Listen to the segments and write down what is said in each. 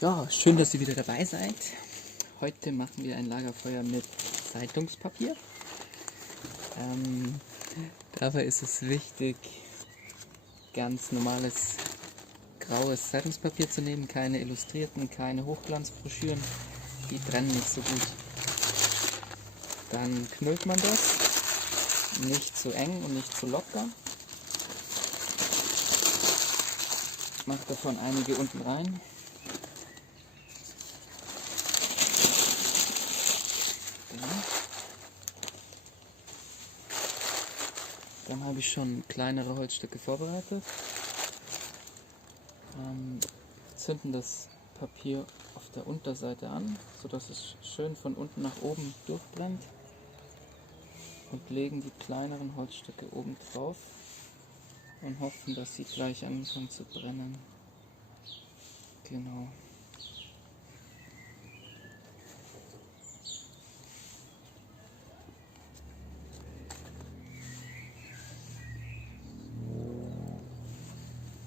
Ja, schön, dass ihr wieder dabei seid. Heute machen wir ein Lagerfeuer mit Zeitungspapier. Dabei ist es wichtig, ganz normales graues Zeitungspapier zu nehmen, keine illustrierten, keine Hochglanzbroschüren, die brennen nicht so gut. Dann knüllt man das, nicht zu eng und nicht zu locker. Macht davon einige unten rein. Dann habe ich schon kleinere Holzstücke vorbereitet. Zünden das Papier auf der Unterseite an, sodass es schön von unten nach oben durchbrennt. Und legen die kleineren Holzstücke oben drauf und hoffen, dass sie gleich anfangen zu brennen. Genau.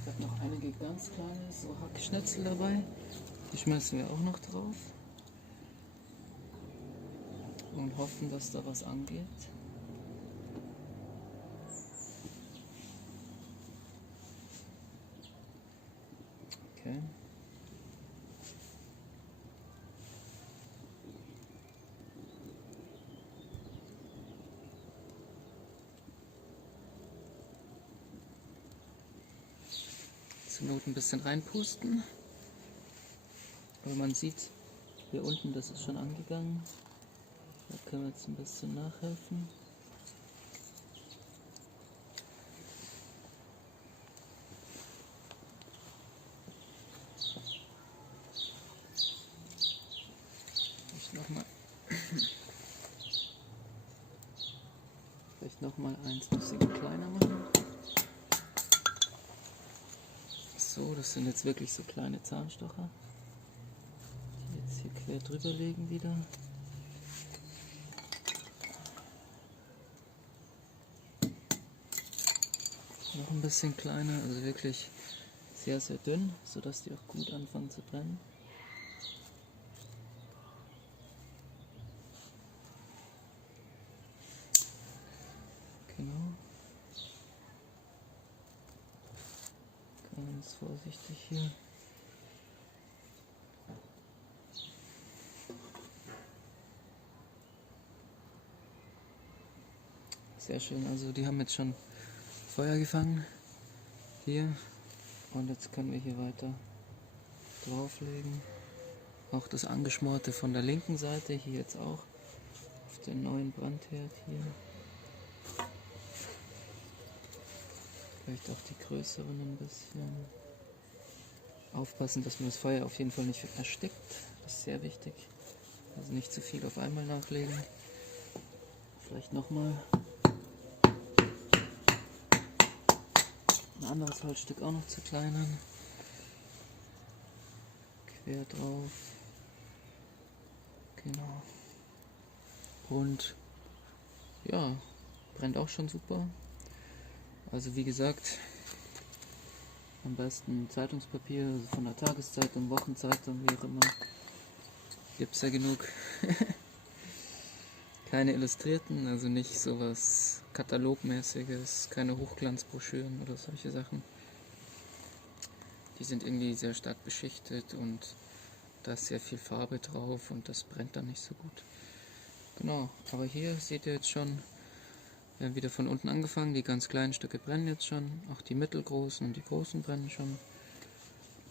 Ich habe noch einige ganz kleine, so Hackschnitzel dabei. Die schmeißen wir auch noch drauf. Und hoffen, dass da was angeht. Okay. Zur Not ein bisschen reinpusten. Aber man sieht hier unten, das ist schon angegangen. Da können wir jetzt ein bisschen nachhelfen. Vielleicht nochmal eins ein bisschen kleiner machen. So, das sind jetzt wirklich so kleine Zahnstocher, die jetzt hier quer drüber legen wieder. Noch ein bisschen kleiner, also wirklich sehr, sehr dünn, sodass die auch gut anfangen zu brennen. Genau. Ganz vorsichtig hier. Sehr schön, also die haben jetzt schon Feuer gefangen. Hier. Und jetzt können wir hier weiter drauflegen. Auch das Angeschmorte von der linken Seite, hier jetzt auch. Auf den neuen Brandherd hier. Vielleicht auch die größeren ein bisschen. Aufpassen, dass man das Feuer auf jeden Fall nicht erstickt. Das ist sehr wichtig. Also nicht zu viel auf einmal nachlegen. Vielleicht nochmal ein anderes Holzstück auch noch zerkleinern. Quer drauf. Genau. Und ja, brennt auch schon super. Also wie gesagt, am besten Zeitungspapier, also von der Tageszeitung, Wochenzeitung, wie auch immer. Gibt es ja genug. Keine Illustrierten, also nicht sowas Katalogmäßiges, keine Hochglanzbroschüren oder solche Sachen. Die sind irgendwie sehr stark beschichtet und da ist sehr viel Farbe drauf und das brennt dann nicht so gut. Genau, aber hier seht ihr jetzt schon, wir haben wieder von unten angefangen, die ganz kleinen Stücke brennen jetzt schon, auch die mittelgroßen und die großen brennen schon.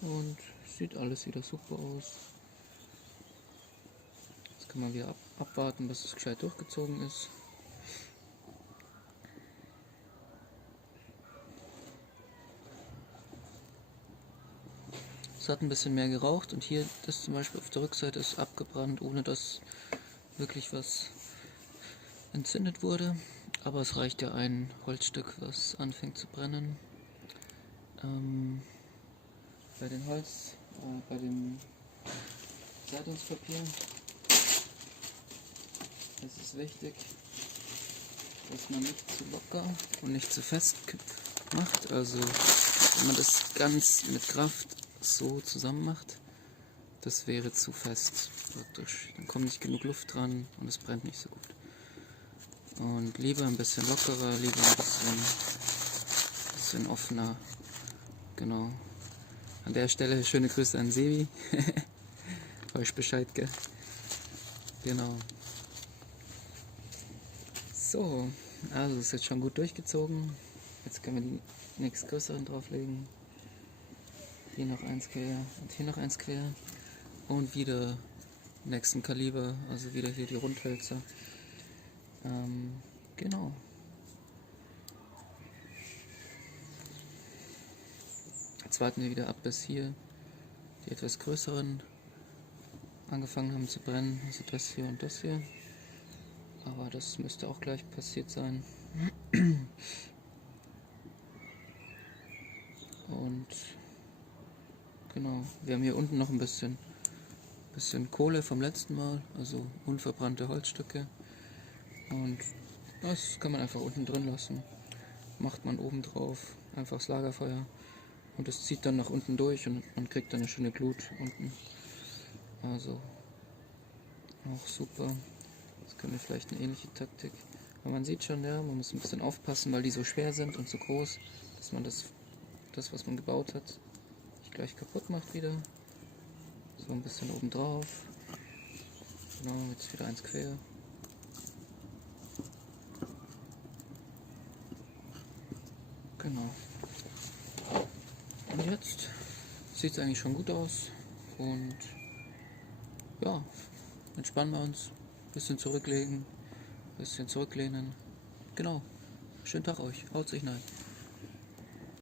Und sieht alles wieder super aus. Jetzt kann man wieder abwarten, bis es gescheit durchgezogen ist. Es hat ein bisschen mehr geraucht und hier, das zum Beispiel auf der Rückseite ist abgebrannt, ohne dass wirklich was entzündet wurde. Aber es reicht ja ein Holzstück, was anfängt zu brennen. Bei dem Zeitungspapier ist es wichtig, dass man nicht zu locker und nicht zu fest macht. Also wenn man das ganz mit Kraft so zusammen macht, das wäre zu fest praktisch. Dann kommt nicht genug Luft dran und es brennt nicht so gut. Und lieber ein bisschen lockerer, lieber ein bisschen offener. Genau. An der Stelle schöne Grüße an Sevi. Euch Bescheid, gell? Genau. So, also ist jetzt schon gut durchgezogen. Jetzt können wir die nächst größeren drauflegen. Hier noch eins quer und hier noch eins quer. Und wieder nächsten Kaliber, also wieder hier die Rundhölzer. Genau. Jetzt warten wir wieder ab, bis hier die etwas größeren angefangen haben zu brennen. Also das hier und das hier. Aber das müsste auch gleich passiert sein. Und genau, wir haben hier unten noch ein bisschen Kohle vom letzten Mal, also unverbrannte Holzstücke. Und das kann man einfach unten drin lassen. Macht man oben drauf, einfach das Lagerfeuer. Und es zieht dann nach unten durch und man kriegt dann eine schöne Glut unten. Also auch super. Jetzt können wir vielleicht eine ähnliche Taktik. Aber man sieht schon, ja, man muss ein bisschen aufpassen, weil die so schwer sind und so groß, dass man das was man gebaut hat, nicht gleich kaputt macht wieder. So ein bisschen oben drauf. Genau, jetzt wieder eins quer. Genau. Und jetzt sieht es eigentlich schon gut aus. Und ja, entspannen wir uns. Bisschen zurücklegen. Bisschen zurücklehnen. Genau. Schönen Tag euch. Haut sich rein.